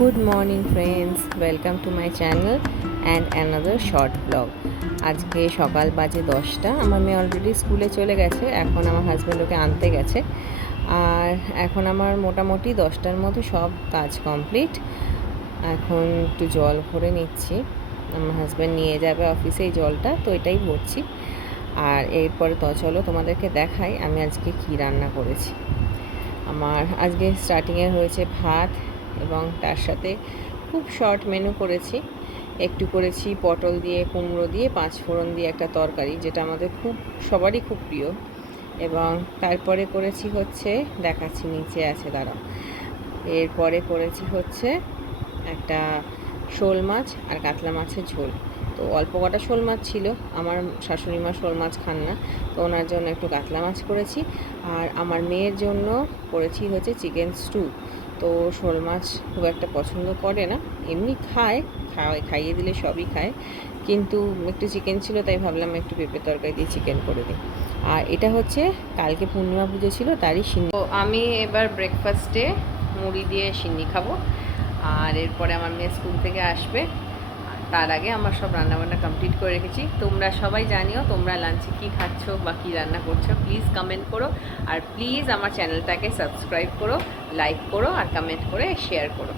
Good morning friends, welcome to my channel and another short blog. আজকে সকাল বাজে 10টা। আমার মেয়ে অলরেডি স্কুলে চলে গেছে, এখন আমার হাজব্যান্ড ওকে আনতে গেছে। আর এখন আমার মোটামুটি 10টার মধ্যে সব কাজ কমপ্লিট। এখন একটু জল ভরে নিচ্ছি, আমার হাজব্যান্ড নিয়ে যাবে অফিসে এই জলটা, তো এটাই ভরছি। আর এরপরে তো চলো তোমাদেরকে দেখাই আমি আজকে কী রান্না করেছি। আমার আজকে স্টার্টিংয়ে হয়েছে ভাত, এবং তার সাথে খুব শর্ট মেনু করেছি। একটু করেছি পটল দিয়ে, কুমড়ো দিয়ে, পাঁচফোড়ন দিয়ে একটা তরকারি, যেটা আমাদের সবারই খুব প্রিয়। এবং তারপরে করেছি হচ্ছে, দেখাচ্ছি নিচে আছে দাঁড়াও, এরপরে করেছি হচ্ছে একটা শোল মাছ আর কাতলা মাছের ঝোল। তো অল্প কটা শোল মাছ ছিল, আমার শাশুড়ি মা শোল মাছ খান না, তো ওনার জন্য একটু কাতলা মাছ করেছি। আর আমার মেয়ের জন্য করেছি হচ্ছে চিকেন স্টু। তো শোল মাছ খুব একটা পছন্দ করে না, এমনি খাইয়ে দিলে সবই খায়, কিন্তু একটু চিকেন ছিল তাই ভাবলাম একটু পেঁপে তরকারি দিয়ে চিকেন করে দিই। আর এটা হচ্ছে কালকে পূর্ণিমা পুজো ছিল তারই সিন্নি। তো আমি এবার ব্রেকফাস্টে মুড়ি দিয়ে সিন্নি খাবো। আর এরপরে আমার মেয়ে স্কুল থেকে আসবে, তার আগে আমার সব রান্নাবান্না কমপ্লিট করে রেখেছি। তোমরা সবাই জানিও তোমরা লাঞ্চে কী খাচ্ছ বা কী রান্না করছো, প্লিজ কমেন্ট করো। আর প্লিজ আমার চ্যানেলটাকে সাবস্ক্রাইব করো, লাইক করো, আর কমেন্ট করে শেয়ার করো।